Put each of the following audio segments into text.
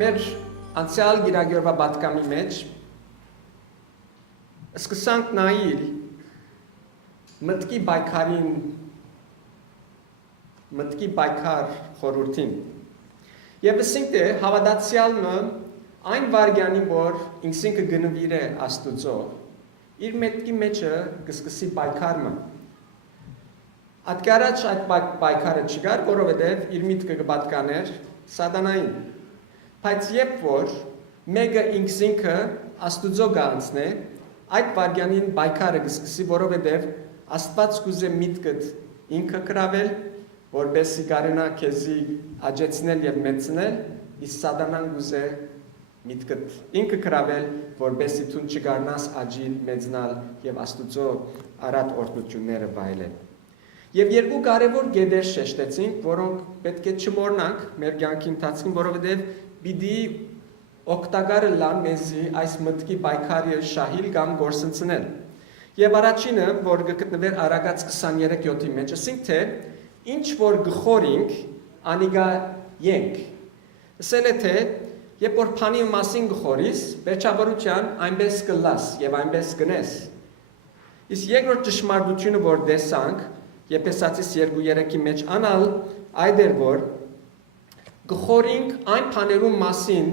մեր անցյալ գիրագյորվա պատկամի մեջ սկսանք նայել մտքի բայքար խորհրդին եւ ասենք թե հավատացյալը այն վարգյանին որ ինքսինքը գնվիր է Աստուծո իր մտքի մեջը կսկսի բայքարը Ատկարաչ այդ բայքարը չկար, որովհետև իր միտքը կպատկաներ սատանային։ Բայց երբ որ մեկը ինքսինքը Աստուծո գանցնե, այդ վարգյանին բայքարը կսկսի, որովհետև Աստված կուզե միտքդ ինքը կրավել, որպեսզի կարենա քեզի աջեցնել եւ մեծնել, իսկ սատանան կուզե միտքդ ինքը կրավել, որպեսզի դու չկարնաս աջիլ մեծնալ եւ Աստուծո արատ օրհնությունները վայելել։ Եվ երկու կարևոր գեդեր շեշտեցինք, որոնք պետք է չմոռնանք մեր կյանքի ընթացքում, որովհետև պիտի օգտակար լան մեզի այս մտքի բայքարը շահիլ կամ գործընծնել։ Եվ առաջինը, որ գտնվեր Արագած 23:7-ի մեջ, ասենք թե ինչ որ գխորինք, անիգա ենք։ Ասել է թե երբ որ փանի մասին գխորիս, վերջավորության այնպես կլաս եւ այնպես գնես։ Իսկ երկրորդ ճշմարտությունը, որ տեսանք, Եփեսացիս 2:3-ի մեջ անալ այդ էր որ գխորինք այն բաներուն մասին,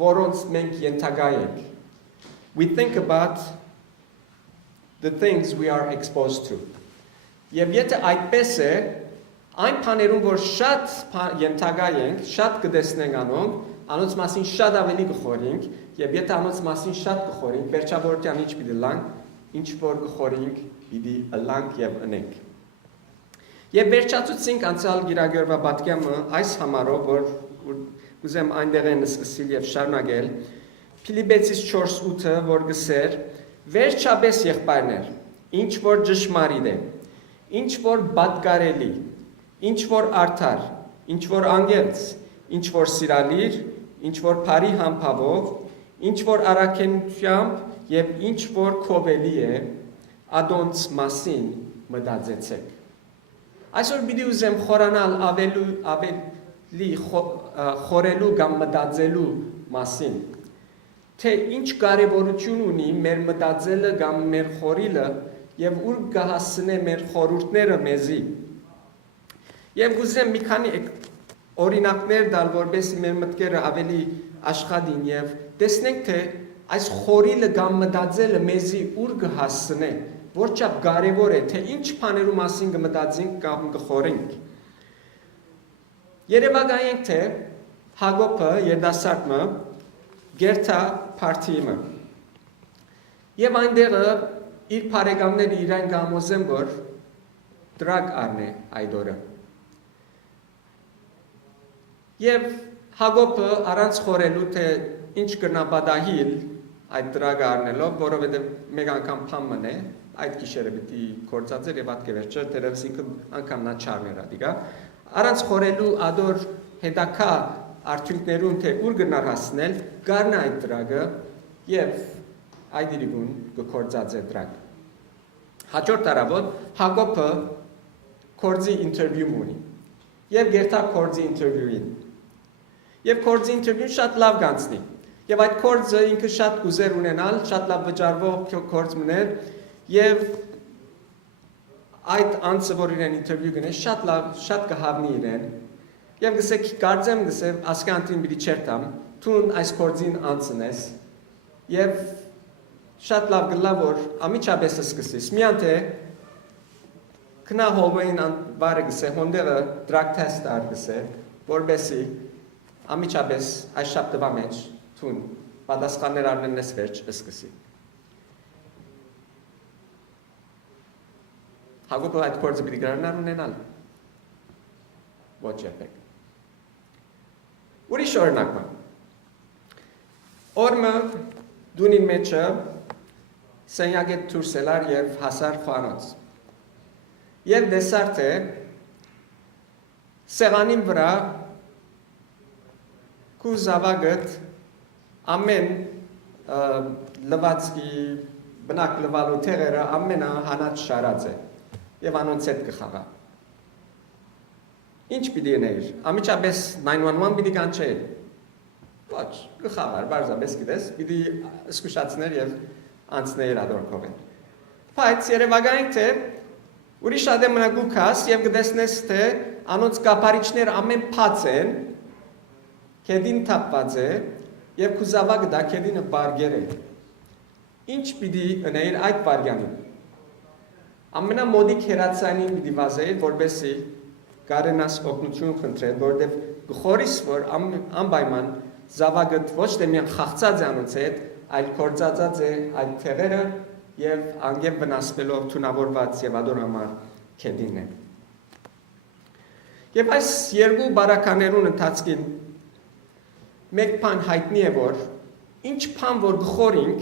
որոնց մենք ենթակա ենք. We think about the things we are exposed to. Եվ եթե այդպես է, այն բաներուն, որ շատ ենթակա ենք, շատ կտեսնենք անոնց մասին շատ ավելի գխորինք, եւ եթե անոնց մասին շատ գխորինք, վերջավորության ինչ պիտի լանք, ինչ որ գխորինք, պիտի լանք եւ ընենք։ Եվ վերջացուցինք անցյալ գիրագյորվա պատկամը այս համարով, որ ուզեմ այնտեղ են սկսել եւ շարունակել, Փիլիպպեցիս 4:8-ը, որ գսեր, վերջապես եղբայրներ, ինչ որ ճշմարիտ է, ինչ որ պատկարելի, ինչ որ արդար, ինչ որ անգերց, ինչ որ սիրալիր, ինչ որ բարի համբավով, ինչ որ առաքինությամբ եւ ինչ որ քովելի է, ադոնց մասին մտածեցեք։ Այսօր պիտի ուզեմ խորանալ ավելի խորելու կամ մտածելու մասին, թե ինչ կարևորություն ունի մեր մտածելը կամ մեր խորիլը եւ ուր կհասնե մեր խորհուրդները մեզի։ Եվ ուզեմ մի քանի օրինակներ տալ, որպեսզի մեր մտքերը ավելի աշխատին եւ տեսնենք, թե այս խորիլը կամ մտածելը մեզի ուր կհասնե, որչափ կարևոր է, թե ինչ բաներու մասին կմտածենք կամ կխորենք։ Երևակայենք, թե Հակոբը երդասարտը գերտա փարթիմը։ Եվ այնտեղը իր բարեկամները իրեն գամոզեն, որ դրակ առնե այդ օրը։ Եվ Հակոբը առանց խորելու, թե ինչ կնա պատահիլ այդ դրակը առնելով, որովհետև մեկ անգամ փամն է, այդ գիշերը պիտի կործածեր եւ ատկե վերջը դերևս ինքը անգամ նա չարներ ադիգա առանց խորելու ադոր հետակա արդյունքներուն թե ուր գնար հասնել գարնա այդ դրակը եւ այդ իրիկուն կործածե դրակ հաջորդ տարավոտ Հակոբը կորձի ինտերվյու ունի եւ գերտա կորձի ինտերվյուին եւ կորձի ինտերվյուն շատ լավ գանցնի եւ այդ կորձը ինքը շատ կուզեր ունենալ շատ լավ վճարվող կորձ մներ Եվ այդ անձը, որ իրեն ինտերվյու գնե, շատ լավ, շատ կհավնի իրեն, և գսեք, կարծեմ գսեմ, ասկանտին բիդի չերտամ, թուն այս կորձին անձն ես, և շատ լավ գլա, որ ամիջապես սկսիս, միան թե, կնա հոլվային բարը գսե, հոնդեղը դրակ թեստ ար գսե, որբեսի ամիջապես այս շապտվա մեջ, թուն, պատասխաններ արնեն ես վերջ սկսի։ Հակոբը այդ կորձը պիտի գրանար ունենալ։ Ոչ երբեք։ Ուրիշ օրինակը։ Օրմը դունին մեջը սենյակ է թուրսելար և հասար խոանոց։ Եվ դեսարդ է սեղանին վրա կու զավագըտ ամեն լվացքի բնակ լվալու թեղերը ամենը հանած շարած է։ Եվ անոնց հետ կխաղա։ Ինչ պիտի եներ, ամիջապես 911 պիտի կանչել, Ոչ, գխավար, բարձաբես գիտես, պիտի սկուշացներ եւ անցներ ադորքովեն։ Բայց երևակայինք թե ուրիշ ադեմ մնագուքաս եւ գտեսնես թե անոնց կապարիչներ ամեն փած են, կեդին թափված է եւ կուզավակ դա կեդինը բարգեր է։ Ինչ պիտի ընեիր այդ բարգյանին։ Ամենամոդիկ հերացանին պիտի վազեիր, որբեսի կարենաս օգնություն խնդրել, որտեղ գխորիս, որ անպայման զավակդ ոչ թե միայն խաղցած է անոնց հետ, այլ կործածած է այդ թեղերը եւ անգև վնասվելով թունավորված եւ ադոր համար կեդին է։ Եվ այս երկու բարականերուն ընթացքին մեկ բան հայտնի է, որ ինչ բան որ գխորինք,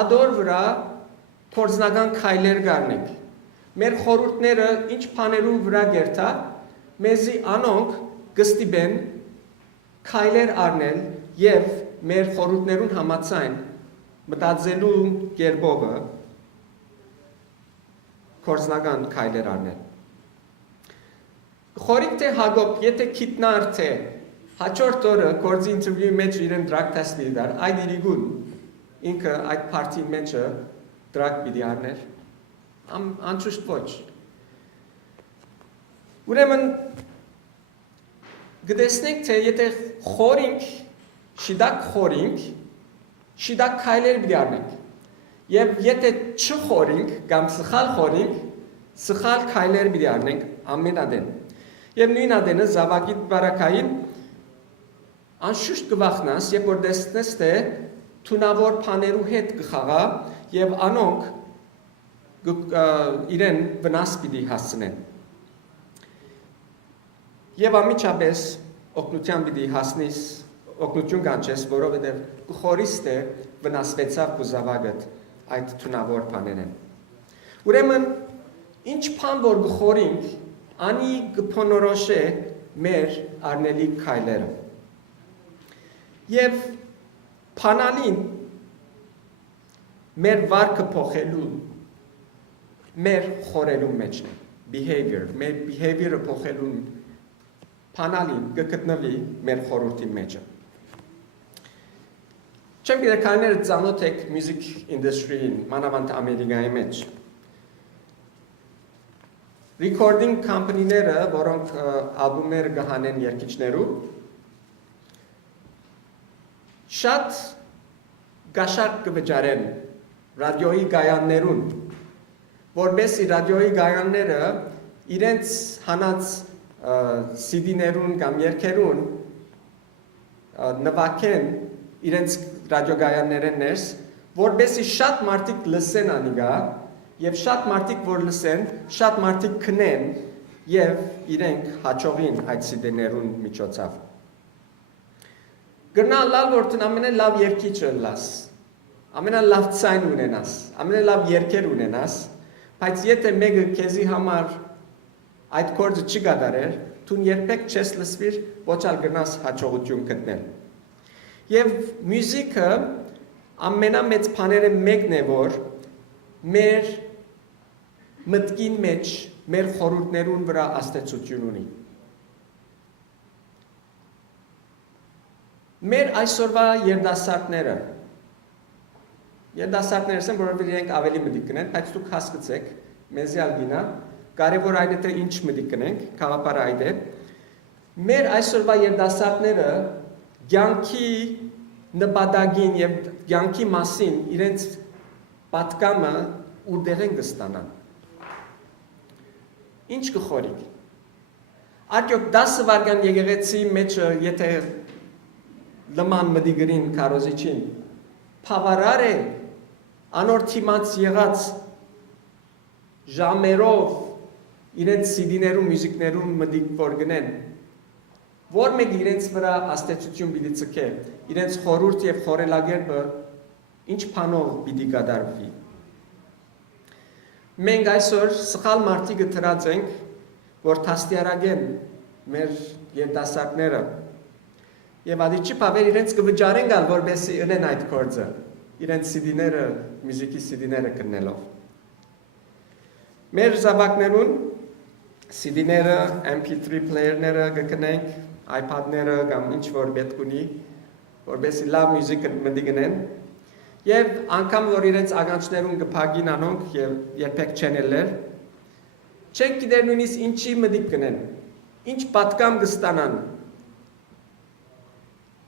ադոր վրա կորձնական քայլեր գարնենք։ Մեր խորհուրդները ինչ բաներու վրա գերտա, մեզի անոնք գստիբեն քայլեր առնել եւ մեր խորհուրդներուն համաձայն մտածելու կերպովը կորձնական քայլեր առնել։ Խորիկ թե Հակոբ, եթե գիտնար թե հաջորդ օրը կորձի ինտերվյուի մեջ իրեն դրակ տասնի դար, այդ իրիգուն ինքը այդ պարտի մեջը դրակ պիտի առներ, անչուշտ ոչ։ Ուրեմն գտեսնենք, թե եթե խորինք, շիդակ քայլեր պիտի առնենք։ Եվ եթե չխորինք կամ սխալ խորինք, սխալ քայլեր պիտի առնենք ամեն ադեն։ Եվ նույն ադենը զավակի բարակային անշուշտ կվախնաս, երբ որ տեսնես, թե թունավոր բաներու հետ կխաղա եւ անոնք իրեն վնաս պիտի հասցնեն։ Եվ ամիջապես օգնության պիտի հասնիս, օգնություն կանչես, որովհետեւ կխորիս թե վնասվեցավ կուզավագդ այդ թունավոր բաներեն։ Ուրեմն ինչ բան որ գխորինք, անի գփոնորոշե մեր արնելիք քայլերը։ Եվ փանալին մեր վարկը փոխելու մեր խորելու մեջն է, մեր behavior-ը փոխելու փանալին կգտնվի մեր խորհրդի մեջը։ Չեմ գիտականները ծանոթ եք music industry-ին, մանավանդ Ամերիկայի մեջ։ Recording company-ները, որոնք ալբոմներ կհանեն երգիչներու, շատ գաշարկ կվճարեն ռադիոյի գայաններուն, որբեսի ռադիոյի գայանները իրենց հանած CD-ներուն կամ երգերուն նվակեն իրենց ռադիոգայաններեն ներս, որբեսի շատ մարդիկ լսեն անիգա, եւ շատ մարդիկ որ լսեն, շատ մարդիկ քնեն եւ իրենք հաջողին այդ CD-ներուն միջոցով։ Գնալալ որ դու ամենալավ երգիչը լաս, ամենալավ ցայն ունենաս, ամենալավ երգեր ունենաս, բայց եթե մեկը քեզի համար այդ կորձը չգադարեր, դու երբեք չես լսվիր, ոչ ալ գնաս հաջողություն գտնել։ Եվ մյուզիկը ամենամեծ բաները մեկն է, որ մեր մտքին մեջ, մեր խորհուրդներուն վրա աստեցություն ունի։ Մեր այսօրվա երդասարտները են, որովհետև իրենք ավելի մտիկ կնեն, բայց դուք հասկացեք, մեզի ալգինա, կարևոր այն է թե ինչ մտիկ կնենք, քաղաքապարը այդ է։ Մեր այսօրվա երդասարտները կյանքի նպատակին եւ կյանքի մասին իրենց պատկամը ուրդեղ են կստանան։ Ինչ կխորիկ։ Արդյոք 10 վարգան եկեղեցի մեջը, եթե լման մդիգրին քարոզիչին, բավարար է անոր թիմած եղած ժամերով իրենց CD-ներում, մյուզիկներում մդիկ որ գնեն, որ մեկ իրենց վրա աստեցություն պիտի ցկե, իրենց խորհուրդ եւ խորելագերբը ինչ բանով պիտի կատարվի։ Մենք այսօր սխալ մարդիկը թրած ենք, որ թաստիարակեն մեր երդասարտները եւ ադիչի բավեր իրենց կվճարեն գալ, որբեսի ընեն այդ կորձը, իրենց CD-ները, մյուզիկի CD-ները կնելով։ Մեր զավակներուն CD-ները, MP3 player-ները կգնենք, iPad-ները կամ ինչ որ պետք ունի, որովհետեւ լավ մյուզիկ մտի գնեն։ Եվ անգամ որ իրենց ագանչներուն գփագին անոնք եւ երբեք չեն ելներ, չեն գիտեր նույնիսկ ինչի մտիկ գնեն, ինչ պատկամ կստանան։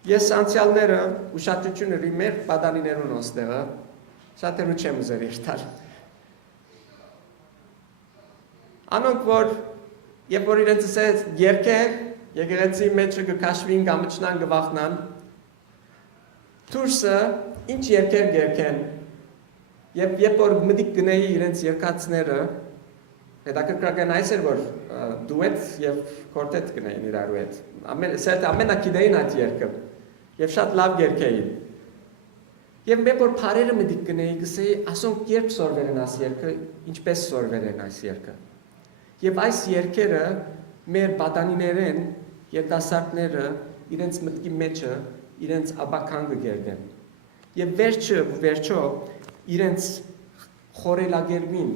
Ես անցյալները ուշադրությունը ռիմեր պատանիներուն ոստեղը, շատերու չեմ ուզեր երթալ։ Անոնք որ երբ որ իրենց ասես երկե եկեղեցի մեջը կքաշվին կամ չնան գվախնան, դուրսը ինչ երկեր գերքեն, երբ որ մտիկ գնեի իրենց երկացները, հետաքրքրական այս էր որ դուետ եւ կորտետ գնային իրարու հետ, ամենակիդեին այդ երկը եւ շատ լավ երկեին։ Եվ երբ որ բարերը մտիկ գնեի գսեի ասոնք երբ սորվեր են այս երկը, ինչպես սորվեր են այս երկը։ Եվ այս երկերը մեր պատանիներեն երիտասարդները իրենց մտքի մեջը իրենց աբական կգերդեն։ Եվ վերջո իրենց խորելագերմին,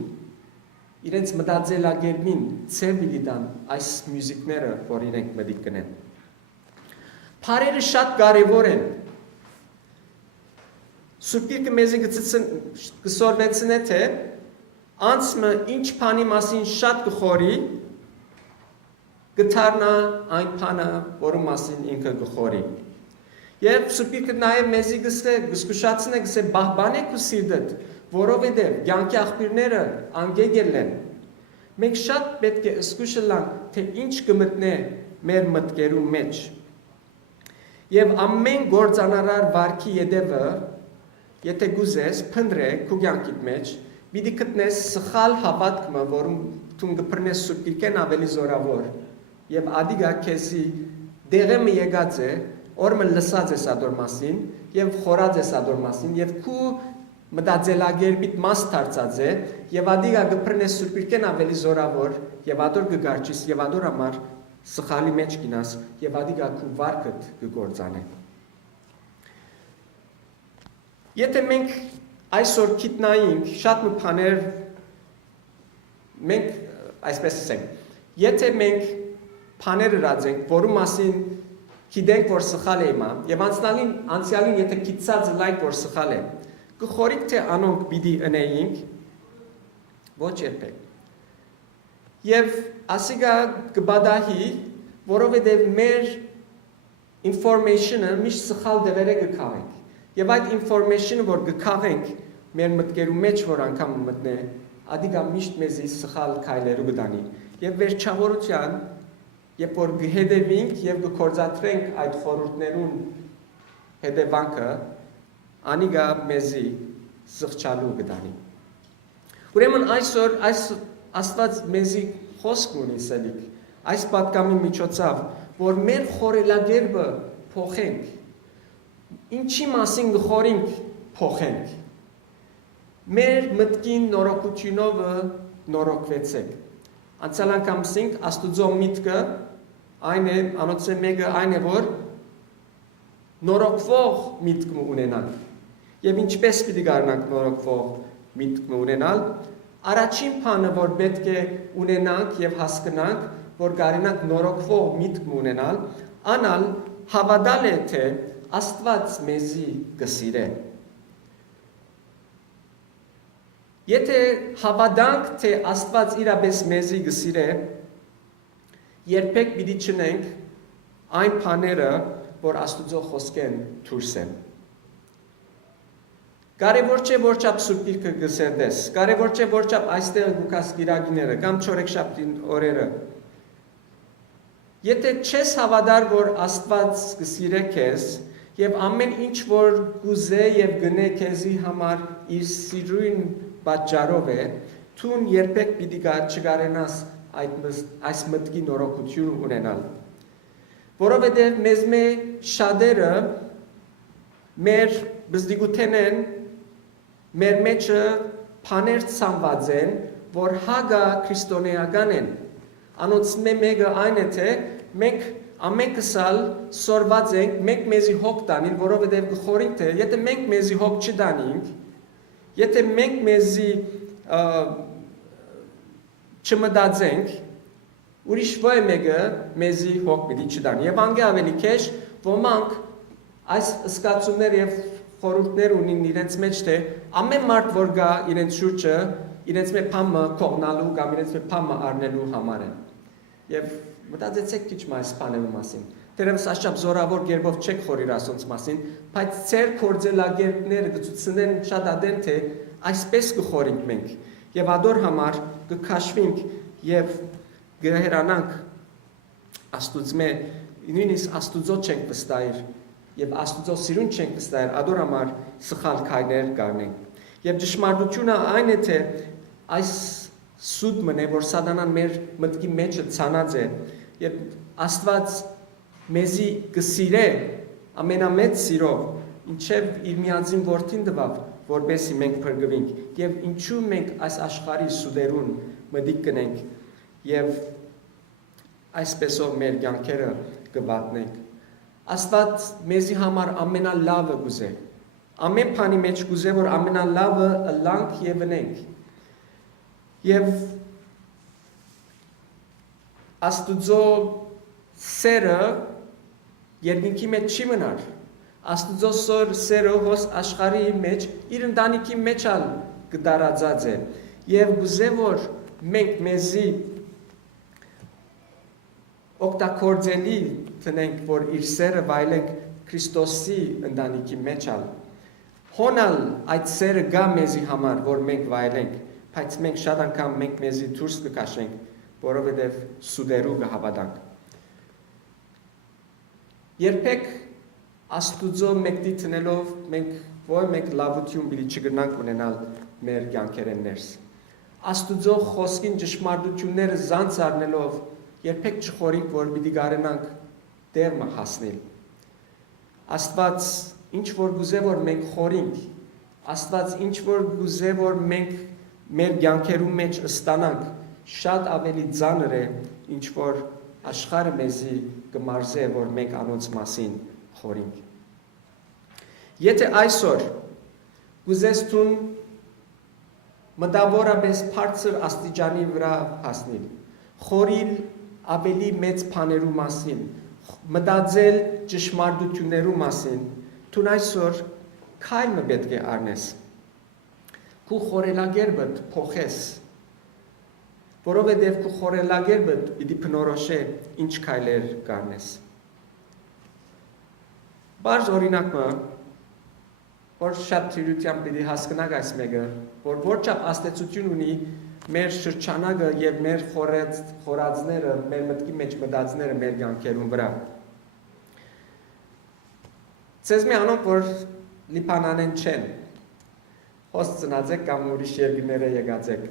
իրենց մտածելագերմին ցև դիտան այս մյուզիկները, որ իրենք մտիկ կնեն։ Բարերը շատ կարևոր են։ Սուրբիրքը մեզ կսորվեցնե թե անցմը ինչ բանի մասին շատ կխորի, կդառնա այն բանը, որի մասին ինքը կխորի։ Եվ Սուրբիրքը նաև մեզի կզգուշացնե, գսե բահբանեք ու սիրտդ, որովհետև կյանքի աղբյուրները անգեգել են։ Մենք շատ պետք է զգուշ լինենք, թե ինչ կմտնե մեր մտքերու մեջ։ Եվ ամեն գործանարար վարքի յետևը, եթե գուզես, փնտրեք քո կյանքիդ մեջ, պիտի գտնես սխալ հավատքը, որում դու կբռնես Սուրբիրքեն ավելի զորավոր, եւ ադիգա քեզի դեղը եկած է, օրը լսած ես ադոր մասին, եւ խորած ես ադոր մասին, եւ քու մտածելագերբիդ մաս դարձած է, եւ ադիգա կբռնես Սուրբիրքեն ավելի զորավոր, եւ ադոր կգարչիս, եւ ադոր համար սխալի մեջ գնաս, եւ ադիգա քու վարկդ կգործանե։ Եթե մենք այսօր գիտնայինք շատ բաներ մենք այսպես ասենք, եթե մենք բաներ ռածենք, որում մասին գիտենք, որ սխալ է իմա, եւ անցյալին եթե գիտած լայք որ սխալ է, կխորիկ թե անոնք պիտի ընեինք, ոչ երբեք։ Եվ ասիգա կբադահի, որովհետև մեր information-ը միշտ սխալ դեղերը կքաղենք։ Եվ այդ information-ը, որ կքաղենք մեր մտքերու մեջ, որ անգամ մտնե, ադիգա միշտ մեզի սխալ քայլերու կդանի։ Եվ վերջավորության, երբ որ կհետևենք եւ կկործադրենք այդ խորհուրդներուն հետևանքը, անիգա մեզի սղճալու կդանի։ Ուրեմն այսօր այս Աստված մեզի խոսք ունի սելիք, այս պատկամի միջոցով, որ մեր խորելագերբը փոխենք, ինչի մասին գխորինք փոխենք, մեր մտքին նորոգությունով նորոգվեցեք։ Անցյալ անգամ ասենք Աստուծո միտքը այն է, անոնցե մեկը այն է, որ նորոգվող միտք ունենանք։ Եվ ինչպես պիտի գարնանք նորոգվող միտք ունենալ, առաջին բանը, որ պետք է ունենանք եւ հասկանանք, որ կարենանք նորոգվող միտք ունենալ, անալ հավատալ է, թե Աստված մեզի կսիրե։ Եթե հավատանք, թե Աստված իրապես մեզի կսիրե, երբեք պիտի չնենք այն բաները, որ Աստուծո խոսքեն դուրս են։ Կարևոր չէ որ չափ Սուրբիրքը գսերդես, կարևոր չէ որ չափ այստեղ գուկաս գիրագիները կամ չորեքշաբթին օրերը։ Եթե չես հավատար, որ Աստված կսիրե քեզ, եւ ամեն ինչ որ գուզե եւ գնե քեզի համար իր սիրուն պատճառով է, ցուն երբեք պիտի չգարենաս այս մտքի նորոգություն ունենալ։ Որովհետեւ մեզ շատերը մեր բզդիգութեն են, մեր մեջը բաներ ցանված են, որ հագա քրիստոնեական են։ Անոնց մեկը այն է, թե մենք ամենքսալ սորված ենք, մենք մեզի հոգ տանին, որովհետև գխորինք թե, եթե մենք մեզի հոգ չտանինք, եթե մենք մեզի չմտածենք, ուրիշ ոյ մեկը մեզի հոգ պիտի չտանի։ Եվ անգե ավելի քեշ, ոմանք այս սկացումներ եւ խորհուրդներ ունին իրենց մեջ թե ամեն մարդ որ գա իրենց շուրջը իրենց մեջ փամը կողնալու կամ իրենց մեջ փամը առնելու համար են եւ մտածեցեք քիչ այս բաների մասին դերևս աշխապ զորավոր գերբով չեք խորիր ասոնց մասին բայց ծեր կորձելագերբները գծուցնեն շատ ադեն թե այսպես կխորինք մենք եւ ադոր համար կքաշվենք եւ գհերանանք աստուծմե նույնիսկ աստուծո չենք վստահիր եւ աստուծո սիրուն չենք վստահիր ադոր համար սխալ քայլեր կառնենք եւ ճշմարտությունը այն է թե այս սուտ մնե որ սատանան մեր մտքի մեջը ցանած է եւ աստված մեզի կսիրե ամենամեծ սիրով ինչեւ իր միածին որդին տվավ որբեսի մենք փրկվենք եւ ինչու մենք այս աշխարհի սուդերուն մտիկ կնենք եւ այսպեսով մեր կյանքերը կվատնենք Աստված մեզի համար ամենալավը գուզե ամեն բանի մեջ գուզե որ ամենալավը ըլանք եւ ընենք եւ Աստուծո սերը երկինքի մեջ չի մնար Աստուծո սերը հոս աշխարհի մեջ իր ընտանիքի մեջ ալ կդարածած է եւ գուզե որ մենք մեզի օգտագործելի տնենք որ իր սերը վայելենք Քրիստոսի ընտանիքի մեջ ալ հոնալ այդ սերը գա մեզի համար որ մենք վայելենք բայց մենք շատ անգամ մենք մեզի դուրս կքաշենք որովհետև սուդերու կհավատանք երբեք աստուծո մեկդի տնելով մենք ոչ մեկ լավություն բիլի չգնանք ունենալ մեր կյանքերեն ներս աստուծո խոսքին ճշմարտությունները զանց առնելով երբեք չխորինք որ պիտի գարենանք դերմը հասնել Աստված ինչ որ գուզե որ մենք խորինք Աստված ինչ որ գուզե որ մենք մեր կյանքերում մեջ ստանանք շատ ավելի ծանր է ինչ որ աշխարհը մեզի կմարզե որ մենք անոնց մասին խորինք Եթե այսօր գուզես տուն մտավորապես բարձր աստիճանի վրա հասնել խորիլ ավելի մեծ բաներու մասին մտածել ճշմարտություններու մասին դու այսօր քայլը պետք է առնես քու խորելագերբդ փոխես որովհետև քու խորելագերբդ պիտի բնորոշե ինչ քայլեր կառնես բարձ օրինակը որ շատ թիրությամբ պիտի հասկանաք այս մեկը որ որչափ աստեցություն ունի մեր շրջանակը եւ մեր խորածները մեր մտքի մեջ մտածները մեր կյանքերում վրա Ցեզ մի անոնք որ լիբանանեն չեն հոս ծնածեք կամ ուրիշ երկրները եկածեք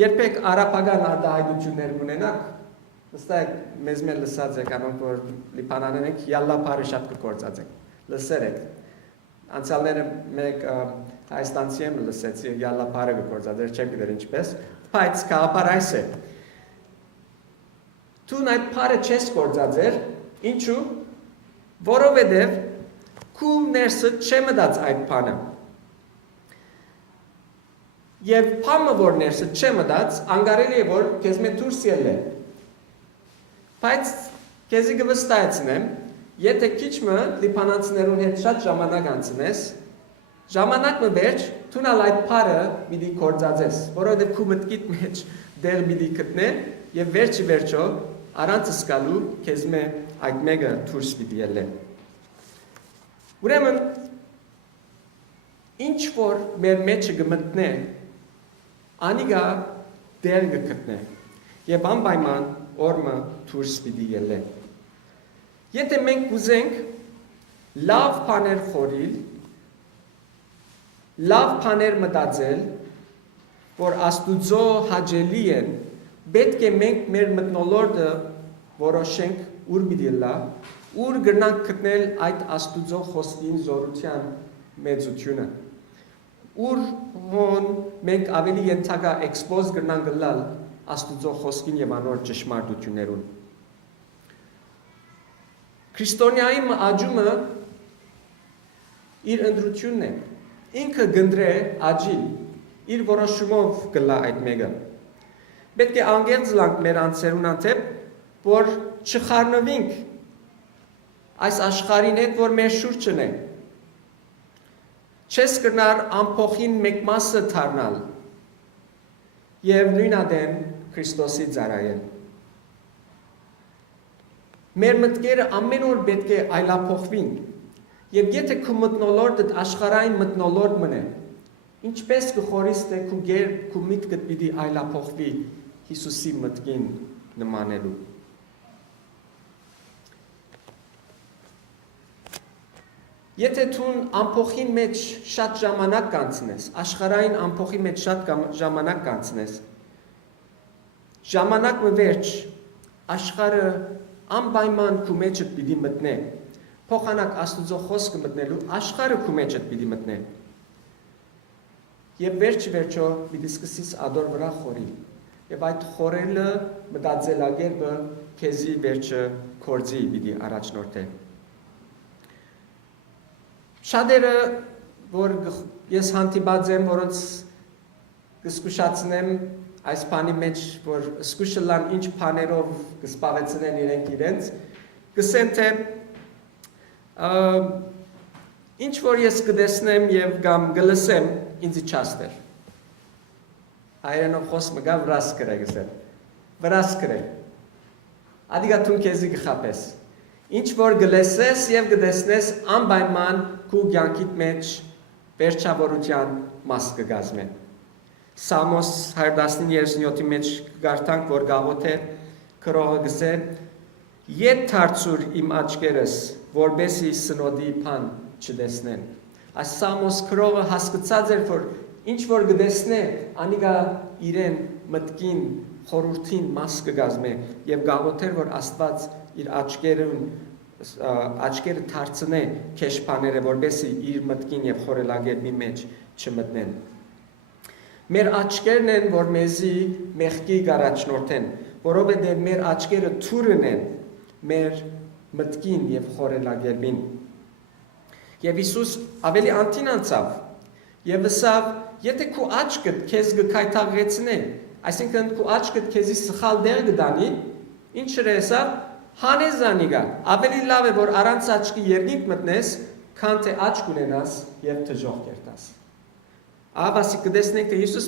երբեք արաբական արտահայտություններ ունենաք վստահ մեզ մեր լսած եք անոնք որ լիբանանեն եք յալլա բարի շատ կգործածեք լսերեք անցյալները մեկ հայաստանցի եմ լսեցի յալլա բարի կգործածեր չեմ գիտեր ինչպես բայց կապար այս է դու այդ բարը չես գործածեր ինչու որովհետև քու ներսը չմտած այդ բանը եւ փամը որ ներսը չմտած անկարելի է որ քեզ մե դուրս ելը բայց քեզի կվստահեցնեմ եթե քիչը լիբանանցիներուն հետ շատ ժամանակ անցնես ժամանակը վերջ դու այդ բարը մի գործածես որովհետև քու մտքիդ մեջ դեր մի գտնե եւ վերջի վերջո Aranță scalu, kezme այդ մեկը դուրս պիտի ելնե։ Ուրեմն ինչ որ մեր մեջը գմտնե, անիգա դեր գտնե։ Եվ անպայման օրը դուրս պիտի ելնե։ Եթե մենք ուզենք լավ բաներ խորիլ, լավ բաներ մտածել, որ Աստուծո հաճելի են, պետք է մենք մեր մտնոլորտը որոշենք ուր պիտի լա, ուր գնանք գտնել այդ Աստուծո խոսքին զորության մեծությունը, ուր հոն մենք ավելի ենթակա էքսպոզ գնանք գլալ Աստուծո խոսքին եւ անոր ճշմարտություններուն։ Քրիստոնյայի աճումը իր ընդրությունն է, ինքը գնդրե աճիլ, իր որոշումով գլա այդ մեկը։ Պետք է անգերձ լանք մեր անձերուն անթեպ, որ չխառնվինք այս աշխարհին հետ, որ մեր շուրջն է։ Չես կրնար ամփոխին մեկ մասը դառնալ եւ նույնադեն Քրիստոսի ծառայել։ Մեր մտքերը ամեն օր պետք է այլափոխվին։ Եվ եթե քո մթնոլորտը աշխարհային մթնոլորտ մնե, ինչպես կխորից թե քո միտքը պիտի այլափոխվի Հիսուսի մտքին նմանելու։ Եթե դու ամփոխին մեջ շատ ժամանակ կանցնես, աշխարհային ամփոխի մեջ շատ ժամանակ կանցնես, ժամանակը վերջ աշխարհը անպայման քո մեջը պիտի մտնե։ Փոխանակ Աստծո խոսքը մտնելու աշխարհը քո մեջը պիտի մտնե։ Եվ վերջո պիտի սկսես ադոր վրա խորի։ Եվ այդ խորելը մտածելակերպը քեզի վերջը կորձի պիտի առաջնորդե։ Շատերը, որ ես հանդիպած եմ, որոնց կզգուշացնեմ այս բանի մեջ, որ զգուշը լան ինչ բաներով կսպավեցնեն իրենց, կսեն թե ինչ որ ես կտեսնեմ եւ կամ կլսեմ ինձ չաստեր։ Հայերենով խոսքը գա վրաս կրե գսեն։ Վրաս կրե։ Ադիգա տուն քեզի գխապես։ Ինչ որ գլեսես եւ գտեսնես անպայման քու կյանքիդ մեջ վերջավորության մաս կգազմե։ Սամոս 119:37-ի մեջ գարտանք, որ գաղութ է քրողը գսե. «Ետ թարցուր իմ աչքերս, որբեսի սնոդի բան չտեսնեն»։ Այս Սամոս քրողը հասկացած էր, որ ինչ որ գտեսնե, անիկա իրեն մտքին խորհրդին մաս կգազմե եւ գաղութ էր, որ Աստված իր աչքերը թարցնե քեշ բաները, որբեսի իր մտքին եւ խորելագետի մեջ չմտնեն։ Մեր աչքերն են, որ մեզի մեղքի գարաչնորթեն, որովհետև մեր աչքերը թուրն են մեր մտքին եւ խորելագերբին։ Եվ Հիսուս ավելի անտին անցավ եւ ասավ, եթե քո աչքդ քեզ գքայթաղեցնե, այսինքն քո աչքդ քեզի սխալ դեր գտանի, ինչ ռեսավ հանեզանիգա, ավելի լավ է, որ առանց աչքի երկինք մտնես, քան թե աչք ունենաս եւ թժող կերտաս։ Աբասի կտեսնենք, թե Հիսուս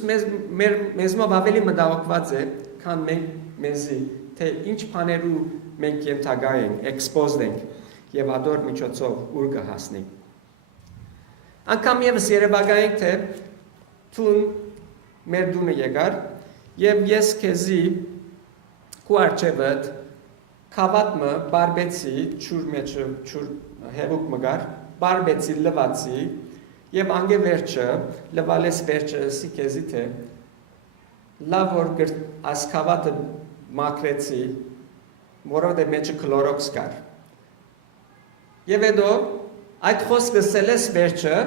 մեզմով ավելի մտահոգված է, քան մենք մեզի, թե ինչ բաներու մենք ենթակա ենք, exposed ենք եւ ադոր միջոցով ուր կհասնենք։ Անգամ եւս երևակայենք, թե տուն մեր դունը եկար եւ ես քեզի քու արջևդ քավատմը բարբեցի ճուր մեջը ճուր հեղուկ մգար բարբեցի լվացի եւ անգե վերջը լվալես վերջը սի քեզի թե լավ որ այս քավատը մակրեցի որովհետեւ մեջը քլորոքս կար եւ հետո այդ խոսքը սելես վերջը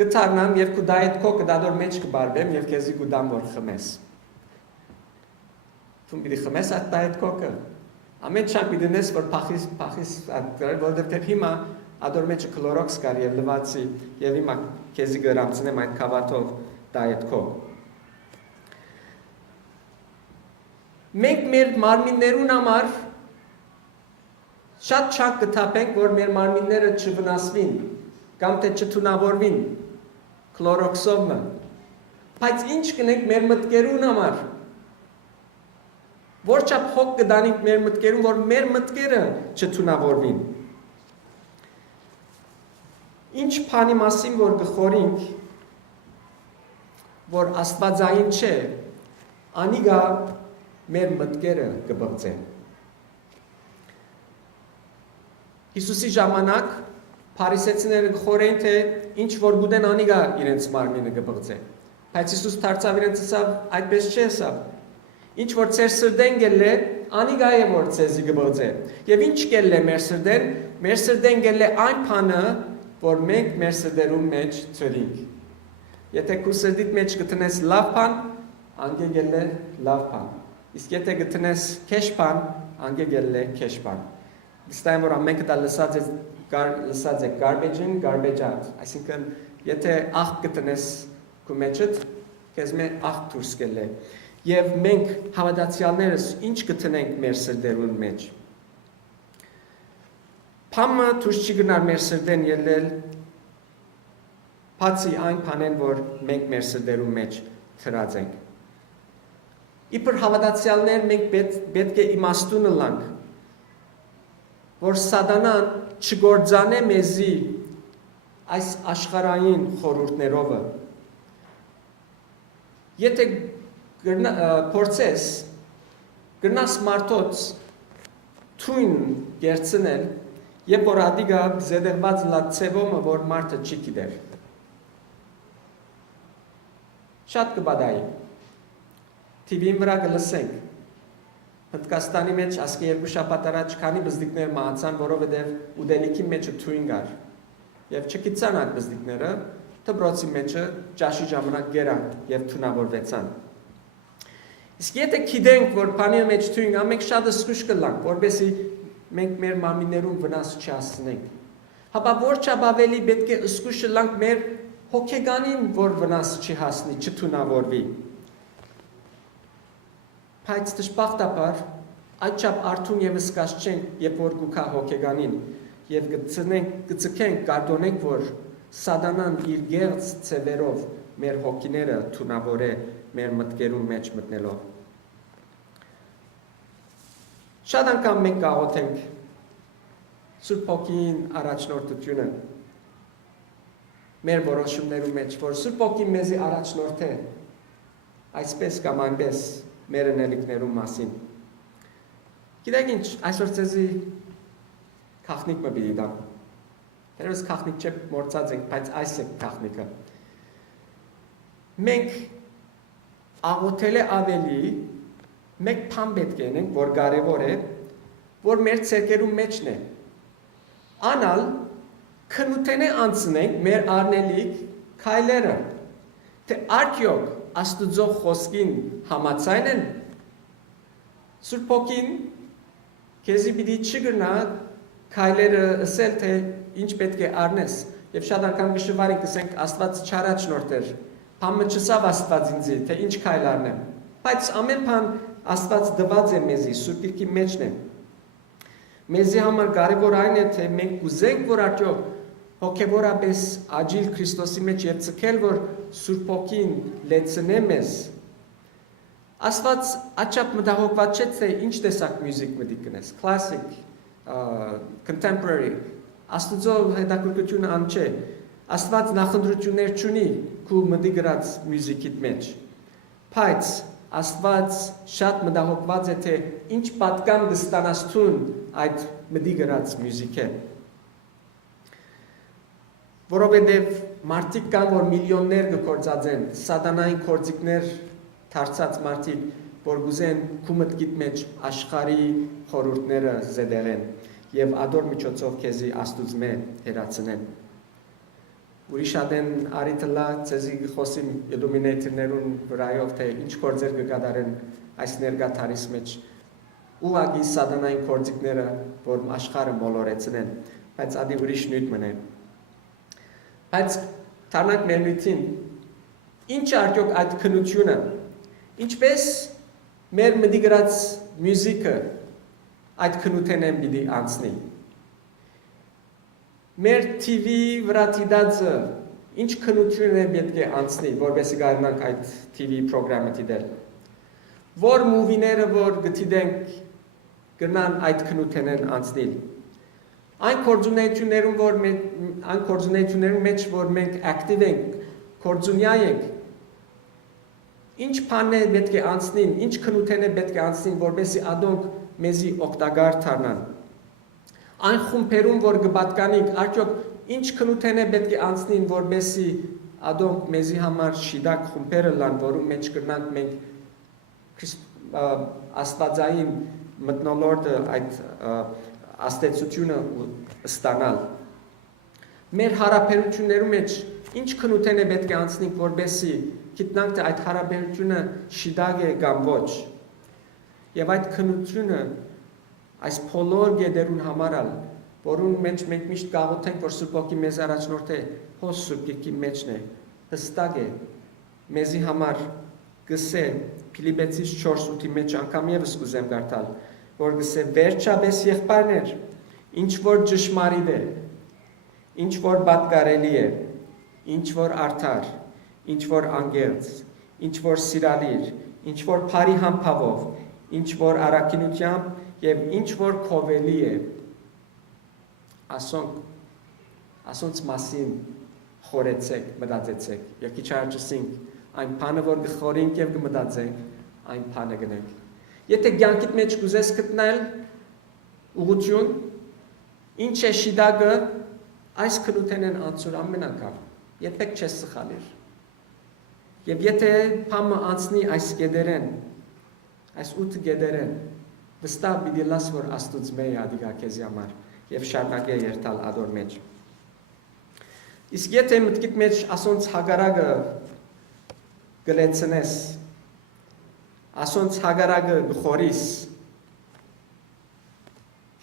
գտարնամ եւ քու դայետ կոկը դադոր մեջ կբարբեմ եւ քեզի գուդամ որ խմես Դու պիտի խմես այդ դայետ կոկը Ամեն չափ իդնես որ փախիս ատկրել որովհետև հիմա ադոր մեջը քլորոքս կար եւ լվացի եւ հիմա քեզի գրանցնեմ այդ քավաթով դայետ կոկ Մենք մեր մարմիններուն համար շատ չակ կթափենք որ մեր մարմինները չվնասվին կամ թե չթունավորվին քլորոքսով բայց ինչ կնենք մեր մտքերուն համար Որչափ հոգ կդանենք մեր մտքերում, որ մեր մտքերը չթունավորվին։ Ինչ բանի մասին, որ գխորինք, որ աստվածային չէ, անիգա մեր մտքերը կբղծեն։ Հիսուսի ժամանակ փարիսեցիները գխորեն, թե ինչ որ գուտեն անիգա իրենց մարմինը կբղծե։ Բայց Հիսուս դարձավ իրենց ասավ, այդպես չէ ասավ։ Ինչ որ ծեր սրդեն գելե, անիգա է որ ծեզի գբղծե։ Եվ ինչ գելե մեր սրդեն գելե այն բանը, որ մենք մեր սրդերում մեջ ծրինք։ Եթե քու սրդիդ մեջ գտնես լավ բան, անգե գելե լավ բան։ Իսկ եթե գտնես քեշ բան, անգե գելե քեշ բան։ Վստահ եմ որ ամենքը դա լսած է garbage-in, garbage out։ Այսինքն եթե աղբ գտնես քու մեջդ, քեզ մե աղբ դուրս գելե։ Եվ մենք հավատացյալներս ինչ կտնենք մեր սրդերուն մեջ։ Փամը դուրս չի գնար մեր սրտեն ելնել, բացի այն բանեն, որ մենք մեր սրտերում մեջ թրած ենք։ Իբր հավատացյալներ մենք պետք է իմաստունը լանք, որ սատանան չգործանե մեզի այս աշխարհային խորհուրդներովը։ Եթե փորձես գնաս մարդոց թույն գերցնել, երբ որ ադիգա զեդեղված լացևոմը, որ մարդը չի գիտեր։ Շատ կբադայի։ TV-ին վրա կլսենք։ Հնդկաստանի մեջ ասկե երկու շաբաթ առաջ քանի բզդիկներ մահացան, որովհետև ուտելիքի մեջը թույն կար։ Եվ չգիտան այդ բզդիկները, դպրոցի մեջը ճաշի ժամանակ գերան եւ թունավորվեցան։ Իսկ եթե գիտենք, որ բանի մեջ թույն կա, մենք շատ զսկուշ կլանք, որովհետեւ մենք մեր մամիներուն վնաս չհասնենք։ Հապա որչափ ավելի պետք է զսկուշ լանք մեր հոգեգանին, որ վնաս չհասնի, չթունավորվի։ Բայց դժբախտաբար այդչափ արթուն եւ զգաց չենք, երբ որ գուքա հոգեգանին եւ գծկենք, կարդոնենք, որ սատանան իր գերծ ցևերով մեր հոգիները թունավոր է մեր մտքերում մեջ մտնելով։ Շատ անգամ մենք գաղութենք Սուրբ Հոգին առաջնորդությունը մեր որոշումներում մեջ, որ Սուրբ Հոգին մեզի առաջնորդ է, այսպես կամ այնպես մեր ներիկներում մասին։ Գիտեք ինչ, այսօր ցեզի քաղնիկ մը բիդի դամ։ Դերևս քաղնիկ չէ մորցած ենք, բայց այս է քաղնիկը։ Մենք աղոթել է ավելի մեկ բան պետք է ունենք, որ կարևոր է, որ մեր ցերկերում մեջն է։ Անալ քնութենե անցնենք մեր արնելիք քայլերը։ Թե արդյոք Աստուծո խոսքին համաձայն են։ Սուրբ Հոգին քեզի պիտի չգնա քայլերը ասել, թե ինչ պետք է առնես։ Եվ շատ անգամ գշվարին կսենք Աստված չարաչնորդ էր։ Բամը չսավ Աստված ինձի, թե ինչ քայլ առնեմ։ Բայց ամեն բան Աստված դված է մեզի, Սուրբ Գիրքի մեջն է։ Մեզի համար կարևոր այն է, թե մենք կուզենք, որ արդյոք հոգևորապես աջիլ Քրիստոսի մեջ եւ ցկել, որ Սուրբ Հոգին լեցնե մեզ։ Աստված աչափ մտահոգված չէ, թե ինչ տեսակ մյուզիկ մտի կնես, classic, contemporary, Աստուծո հետաքրքրությունը ան չէ, Աստված նախընտրություններ չունի քու մտի գրած մյուզիկիդ մեջ, բայց Աստված շատ մտահոգված է, թե ինչ պատկան կստանաս ցուն այդ մտի գրած մյուզիկը, որովհետև մարդիկ կան, որ միլիոններ կգործածեն, սատանային գործիքներ դարձած մարդիկ, որ գուզեն քու մտքիդ մեջ աշխարհի խորհուրդները զդեղեն եւ ադոր միջոցով քեզի Աստուծմե հերացնեն։ Ուրիշ ադեն արիթլա ցեզի խոսիմ իլումինատորներուն վրայով, թե ինչ գործեր կկատարեն այս ներկա տարիս մեջ, ուղղակի սատանային գործիքները, որ աշխարհը մոլորեցնեն, բայց ադի ուրիշ նույն մնե։ Բայց թարնակ մեր նույթին, ինչ արդյոք այդ քնությունը, ինչպես մեր մտի գրած մյուզիկը այդ քնութեն են պիտի անցնի։ Մեր TV վրա դիտածը ինչ քնություն է պետք է անցնի, որովհետեւ գարնանք այդ TV պրոգրամը դիտել։ Որ մուվիները, որ գտիդենք գնան այդ քնութեն են անցնել։ Այն կորձունեություններում մեջ, որ մենք ակտիվ ենք, կորձունյա ենք, ինչ բան է պետք է անցնին, ինչ քնութեն է պետք է անցնին, որպեսզի ադոնք մեզի օգտակար դառնան։ Այն խումբերում, որ կպատկանենք, արդյոք ինչ քնութեն է պետք է անցնին, որպեսզի ադոնք մեզի համար շիդակ խումբերը լան, որում մեջ կրնանք մենք աստվածային մթնոլորտը այդ աստեցությունը ստանալ։ Մեր հարաբերություններում մեջ ինչ քնութեն է պետք է անցնենք, որպեսզի գիտնանք, թե այդ հարաբերությունը շիդակ է կամ ոչ։ Եվ այդ քնությունը այս բոլոր գեդերուն համարալ, որուն մեջ մենք միշտ գաղութենք, որ Սուրբ Հոգի մեզ առաջնորդ է, հոս Սուրբ Գիրքի մեջն է, հստակ է, մեզի համար գսե Փիլիպպեցիս 4:8-ի մեջ անգամ եւս կուզեմ կարդալ, որ գսե վերջապես եղբայրներ, ինչ որ ճշմարիտ է, ինչ որ պատկառելի է, ինչ որ արդար, ինչ որ անգերց, ինչ որ սիրալիր, ինչ որ բարի համբավով, ինչ որ առաքինությամբ եւ ինչ որ քովելի է, ասոնց մասին խորեցեք, մտածեցեք, եւ քիչ արջսինք այն բանը, որ գխորինք եւ կմտածենք, այն բանը գնենք։ Եթե ցանկիդ մեջ կուզես գտնել ուղղություն, ինչ է շիդագը, այս քնութենեն անցուր ամեն անգամ, երբեք չես սխալիր։ Եվ եթե փամը անցնի այս գեդերեն, այս 8 գեդերեն, վստահ պիտի լաս, որ Աստուծո մեծ ադիգա քեզ համար եւ շարունակե երթալ ադոր մեջ։ Իսկ եթե մտքիդ մեջ ասոնց հագարակը գլեցնես, ասոնց հագարակը գխորիս,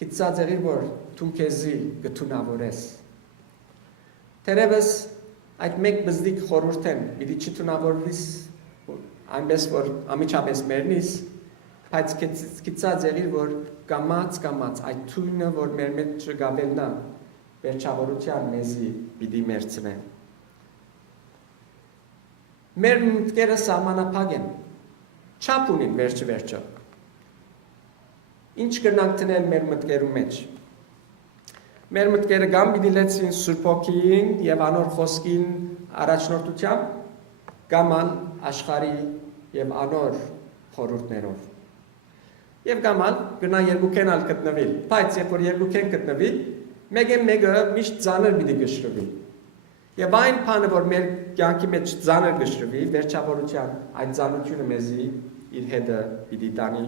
գիտած եղիր, որ դու քեզի գթունավորես։ Թերևս այդ մեկ բզդիկ խորհուրդեն պիտի չթունավորվիս, այնպես որ ամիջապես մեռնիս, բայց գիտած եղիր, որ կամած այդ թույնը, որ մեր մեջ գաբելնա, վերջավորության մեզի պիտի մերցնե։ Մեր մտքերը սահմանափակ են, չափ ունին վերջը։ Ինչ կրնանք տնել մեր մտքերում մեջ։ Մեր մտքերը կամ պիտի լեցին Սուրբ Հոգին եւ անոր խոսքին առաջնորդությամբ, կամ աշխարհի եւ անոր խորհուրդներով։ Եվ կամ գնա երկուքեն ալ գտնվի, բայց երբ որ երկուքեն գտնվի, մեկը միշտ ծանր պիտի գշրվի։ Եվ այն բանը, որ մեր կյանքի մեջ ծանր գշրվի, վերջավորության այդ ծանրությունը մեզի իր հետը պիտի տանի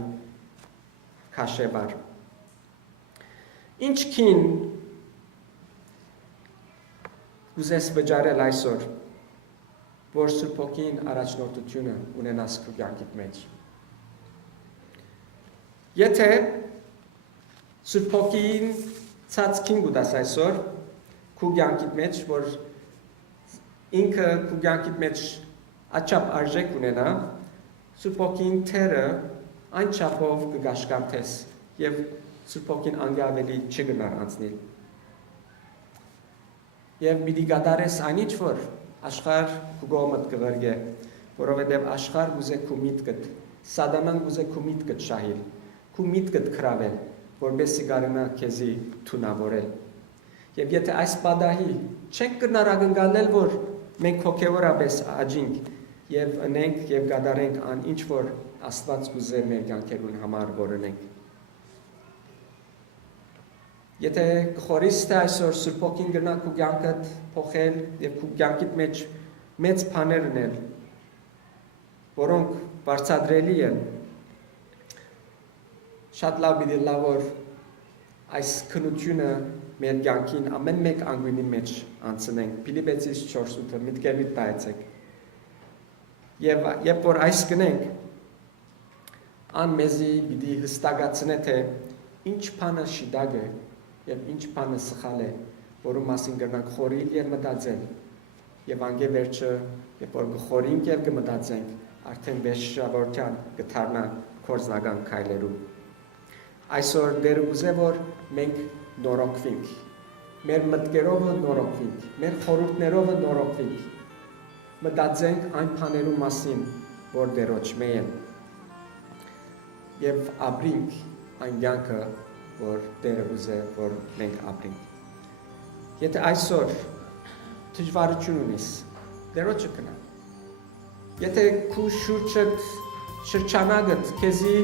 քաշեբար։ Ինչ քին ուզես վճարել այսօր, որ Սուրբ Հոգին առաջնորդությունը ունենաս քո կյանքիդ մեջ։ Եթե Սուրբ Հոգին ցածքին գուտաս այսօր քո կյանքիդ մեջ, որ ինքը քո կյանքիդ մեջ աչափ արժեք ունենա, Սուրբ Հոգին թերը այն չափով կգաշկանթես եւ Սուրբ Հոգին անգավելի չգնար անցնել։ Եվ պիտի գադարես այնիչ, որ աշխարհ քո գոմդ կղրգե, որովհետև աշխարհ գուզե քո միտքդ, սատանան գուզե քո միտքդ շահիլ, քո միտքդ քրավել, որբեսի կարենա քեզի թունավորել։ Եվ եթե այս պատահի չենք կրնար ակնկալել, որ մենք հոգևորապես աճենք եւ ընենք եւ գադարենք ան ինչ որ Աստված գուզե մեր կյանքերուն համար որոնենք։ Եթե խորիս թե այսօր Սուրբ Հոգին գնա քո կյանքդ փոխել եւ քո կյանքիդ մեջ մեծ բաներ ունել, որոնք բարձրադրելի են, շատ լավ պիտի լավ որ այս քնությունը մեր կյանքին ամեն մեկ անգույնի մեջ անցնենք։ Փիլիպեցիս 4:8-ը միտքերիդ տայեցեք։ Եվ երբ որ այս կնենք, ան մեզի պիտի հստակացնե թե ինչ բանը շիդագ է եւ ինչ բանը սխալ է, որում մասին կրնանք խորիլ եւ մտածել։ Եվ անգե վերջը, երբ որ գխորինք եւ կմտածենք, արդեն վերջավորության կդառնա կորզնական քայլերու։ Այսօր դեր ուզե որ մենք նորոգվենք, մեր մտքերով նորոգվենք, մեր խորհուրդներով նորոգվենք, մտածենք այն բաներու մասին, որ դերոջ մեյ են, եւ ապրենք այն կյանքը, որ Տերը ուզե, որ մենք ապրենք։ Եթե այսօր դժվարություն ունես, դերոջը կնա։ Եթե քու շուրջդ շրջանագդ քեզի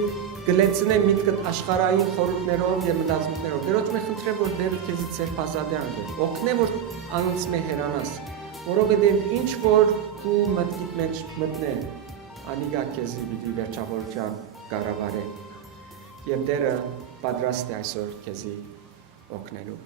գլեցնե միտքդ աշխարհային խորհուրդներով եւ մտածմունքներով, դերոջ մե խնդրեմ, որ Տերը քեզի ծեր բազադե անգե, օգնե որ անոնց մե հերանաս, որովհետեւ ինչ որ քու մտքիդ մեջ մտնե, անիգա քեզի պիտի վերջավորության կառավարե։ Եվ Տերը պատրաստ է այսօր քեզի օգնելու։